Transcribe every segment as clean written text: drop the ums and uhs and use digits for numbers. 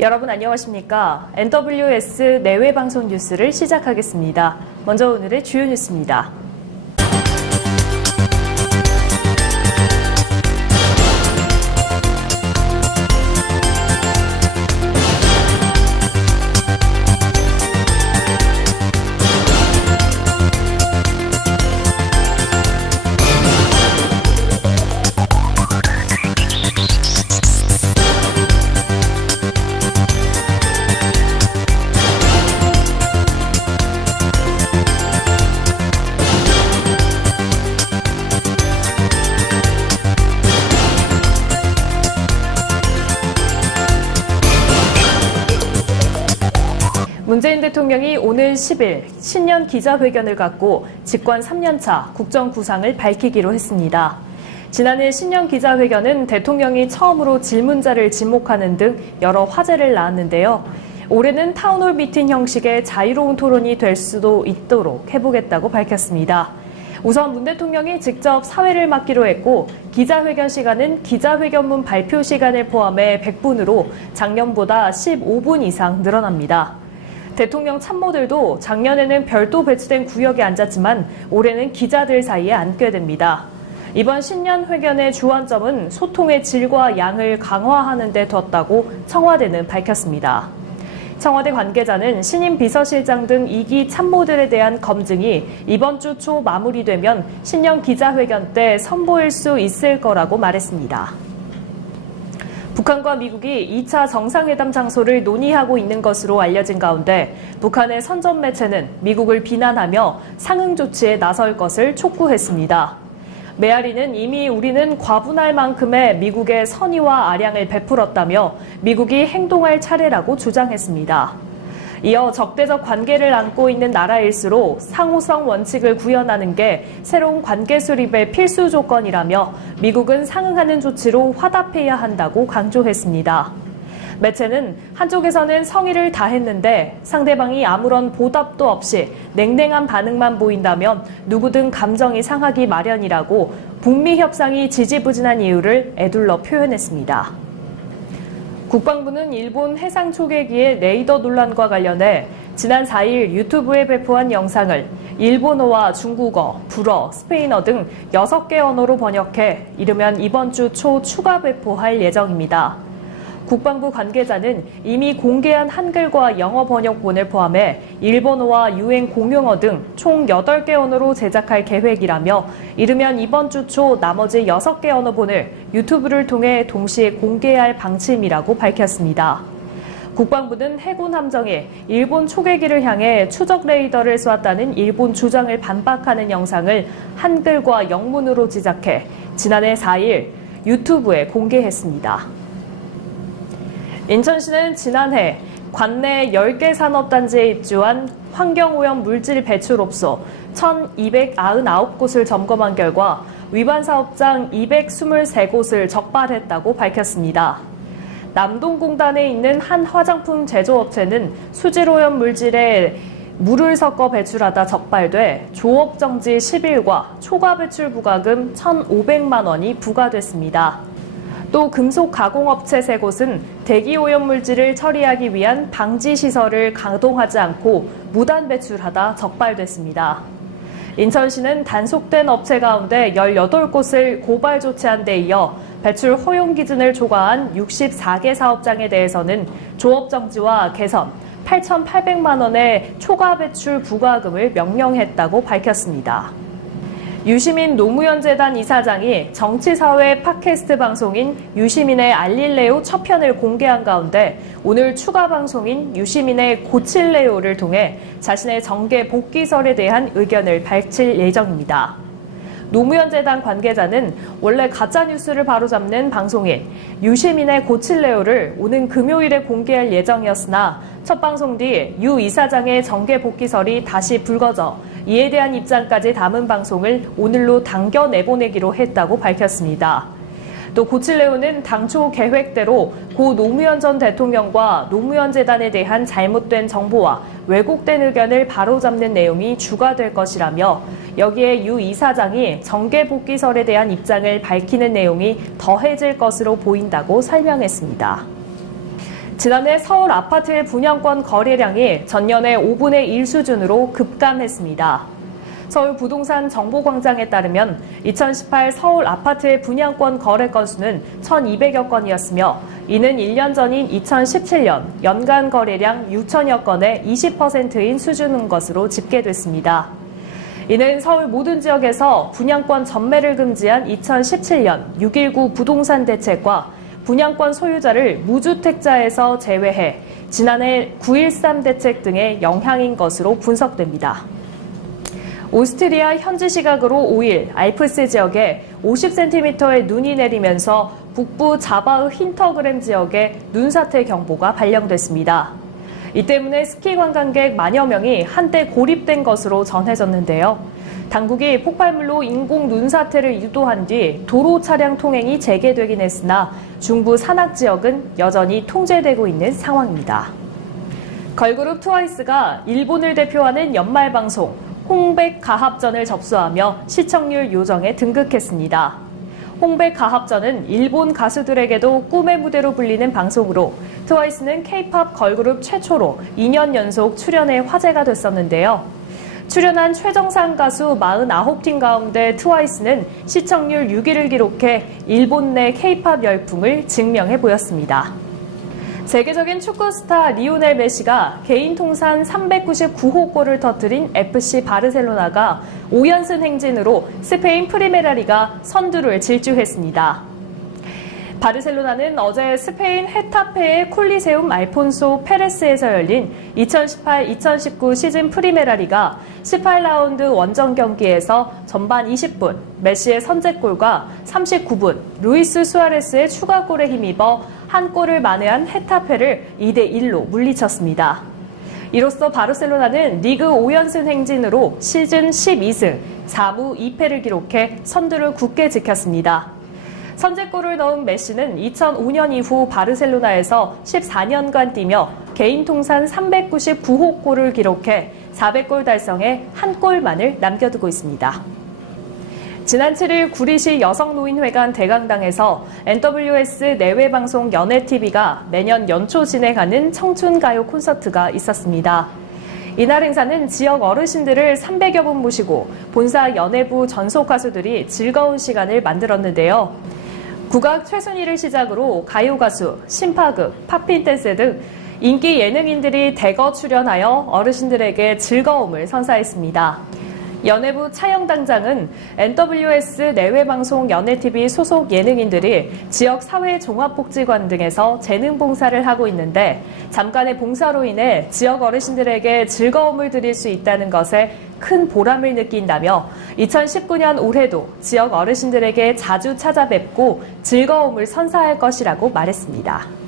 여러분 안녕하십니까? NWS 내외 방송 뉴스를 시작하겠습니다. 먼저 오늘의 주요 뉴스입니다. 문재인 대통령이 오늘 10일 신년 기자회견을 갖고 집권 3년차 국정구상을 밝히기로 했습니다. 지난해 신년 기자회견은 대통령이 처음으로 질문자를 지목하는 등 여러 화제를 낳았는데요. 올해는 타운홀 미팅 형식의 자유로운 토론이 될 수도 있도록 해보겠다고 밝혔습니다. 우선 문 대통령이 직접 사회를 맡기로 했고 기자회견 시간은 기자회견문 발표 시간을 포함해 100분으로 작년보다 15분 이상 늘어납니다. 대통령 참모들도 작년에는 별도 배치된 구역에 앉았지만 올해는 기자들 사이에 앉게 됩니다. 이번 신년 회견의 주안점은 소통의 질과 양을 강화하는 데 뒀다고 청와대는 밝혔습니다. 청와대 관계자는 신임 비서실장 등 2기 참모들에 대한 검증이 이번 주 초 마무리되면 신년 기자회견 때 선보일 수 있을 거라고 말했습니다. 북한과 미국이 2차 정상회담 장소를 논의하고 있는 것으로 알려진 가운데 북한의 선전 매체는 미국을 비난하며 상응 조치에 나설 것을 촉구했습니다. 메아리는 이미 우리는 과분할 만큼의 미국의 선의와 아량을 베풀었다며 미국이 행동할 차례라고 주장했습니다. 이어 적대적 관계를 안고 있는 나라일수록 상호성 원칙을 구현하는 게 새로운 관계 수립의 필수 조건이라며 미국은 상응하는 조치로 화답해야 한다고 강조했습니다. 매체는 한쪽에서는 성의를 다했는데 상대방이 아무런 보답도 없이 냉랭한 반응만 보인다면 누구든 감정이 상하기 마련이라고 북미 협상이 지지부진한 이유를 에둘러 표현했습니다. 국방부는 일본 해상 초계기의 레이더 논란과 관련해 지난 4일 유튜브에 배포한 영상을 일본어와 중국어, 불어, 스페인어 등 6개 언어로 번역해 이르면 이번 주 초 추가 배포할 예정입니다. 국방부 관계자는 이미 공개한 한글과 영어 번역본을 포함해 일본어와 유엔 공용어 등 총 8개 언어로 제작할 계획이라며 이르면 이번 주 초 나머지 6개 언어본을 유튜브를 통해 동시에 공개할 방침이라고 밝혔습니다. 국방부는 해군 함정이 일본 초계기를 향해 추적 레이더를 쏘았다는 일본 주장을 반박하는 영상을 한글과 영문으로 제작해 지난해 4일 유튜브에 공개했습니다. 인천시는 지난해 관내 10개 산업단지에 입주한 환경오염 물질 배출업소 1,299곳을 점검한 결과 위반 사업장 223곳을 적발했다고 밝혔습니다. 남동공단에 있는 한 화장품 제조업체는 수질오염 물질에 물을 섞어 배출하다 적발돼 조업정지 10일과 초과 배출 부과금 1,500만 원이 부과됐습니다. 또 금속 가공업체 3곳은 대기오염 물질을 처리하기 위한 방지시설을 가동하지 않고 무단 배출하다 적발됐습니다. 인천시는 단속된 업체 가운데 18곳을 고발 조치한 데 이어 배출 허용 기준을 초과한 64개 사업장에 대해서는 조업정지와 개선, 8,800만 원의 초과 배출 부과금을 명령했다고 밝혔습니다. 유시민 노무현재단 이사장이 정치사회 팟캐스트 방송인 유시민의 알릴레오 첫 편을 공개한 가운데 오늘 추가 방송인 유시민의 고칠레오를 통해 자신의 정계 복귀설에 대한 의견을 밝힐 예정입니다. 노무현재단 관계자는 원래 가짜뉴스를 바로잡는 방송인 유시민의 고칠레오를 오는 금요일에 공개할 예정이었으나 첫 방송 뒤 유 이사장의 정계 복귀설이 다시 불거져 이에 대한 입장까지 담은 방송을 오늘로 당겨 내보내기로 했다고 밝혔습니다. 또 고칠레오는 당초 계획대로 고 노무현 전 대통령과 노무현 재단에 대한 잘못된 정보와 왜곡된 의견을 바로잡는 내용이 주가 될 것이라며 여기에 유 이사장이 정계 복귀설에 대한 입장을 밝히는 내용이 더해질 것으로 보인다고 설명했습니다. 지난해 서울 아파트의 분양권 거래량이 전년의 5분의 1 수준으로 급감했습니다. 서울 부동산 정보광장에 따르면 2018 서울 아파트의 분양권 거래 건수는 1,200여 건이었으며 이는 1년 전인 2017년 연간 거래량 6천여 건의 20%인 수준인 것으로 집계됐습니다. 이는 서울 모든 지역에서 분양권 전매를 금지한 2017년 6.19 부동산 대책과 분양권 소유자를 무주택자에서 제외해 지난해 9.13 대책 등의 영향인 것으로 분석됩니다. 오스트리아 현지 시각으로 5일 알프스 지역에 50cm의 눈이 내리면서 북부 자바흐 힌터그램 지역에 눈사태 경보가 발령됐습니다. 이 때문에 스키 관광객 만여 명이 한때 고립된 것으로 전해졌는데요. 당국이 폭발물로 인공 눈사태를 유도한 뒤 도로 차량 통행이 재개되긴 했으나 중부 산악 지역은 여전히 통제되고 있는 상황입니다. 걸그룹 트와이스가 일본을 대표하는 연말 방송 홍백 가합전을 접수하며 시청률 요정에 등극했습니다. 홍백 가합전은 일본 가수들에게도 꿈의 무대로 불리는 방송으로 트와이스는 K-팝 걸그룹 최초로 2년 연속 출연해 화제가 됐었는데요. 출연한 최정상 가수 49팀 가운데 트와이스는 시청률 6위를 기록해 일본 내 K-팝 열풍을 증명해 보였습니다. 세계적인 축구 스타 리오넬 메시가 개인 통산 399호 골을 터뜨린 FC 바르셀로나가 5연승 행진으로 스페인 프리메라리가 선두를 질주했습니다. 바르셀로나는 어제 스페인 헤타페의 콜리세움 알폰소 페레스에서 열린 2018-2019 시즌 프리메라리가 18라운드 원정 경기에서 전반 20분 메시의 선제골과 39분 루이스 수아레스의 추가골에 힘입어 한 골을 만회한 헤타페를 2대1로 물리쳤습니다. 이로써 바르셀로나는 리그 5연승 행진으로 시즌 12승, 4무 2패를 기록해 선두를 굳게 지켰습니다. 선제골을 넣은 메시는 2005년 이후 바르셀로나에서 14년간 뛰며 개인 통산 399호 골을 기록해 400골 달성에 한 골만을 남겨두고 있습니다. 지난 7일 구리시 여성노인회관 대강당에서 NWS 내외방송 연애TV가 매년 연초 진행하는 청춘가요 콘서트가 있었습니다. 이날 행사는 지역 어르신들을 300여 분 모시고 본사 연예부 전속 가수들이 즐거운 시간을 만들었는데요. 국악 최순희를 시작으로 가요 가수, 심파극, 팝핀 댄스 등 인기 예능인들이 대거 출연하여 어르신들에게 즐거움을 선사했습니다. 연예부 차영당장은 NWS 내외방송 연애TV 소속 예능인들이 지역 사회종합복지관 등에서 재능 봉사를 하고 있는데 잠깐의 봉사로 인해 지역 어르신들에게 즐거움을 드릴 수 있다는 것에 큰 보람을 느낀다며 2019년 올해도 지역 어르신들에게 자주 찾아뵙고 즐거움을 선사할 것이라고 말했습니다.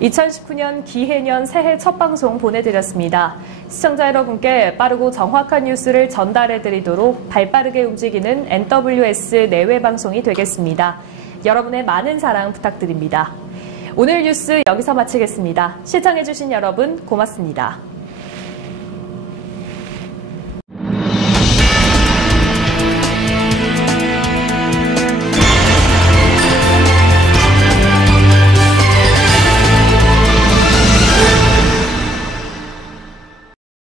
2019년 기해년 새해 첫 방송 보내드렸습니다. 시청자 여러분께 빠르고 정확한 뉴스를 전달해드리도록 발빠르게 움직이는 NWS 내외방송이 되겠습니다. 여러분의 많은 사랑 부탁드립니다. 오늘 뉴스 여기서 마치겠습니다. 시청해주신 여러분 고맙습니다.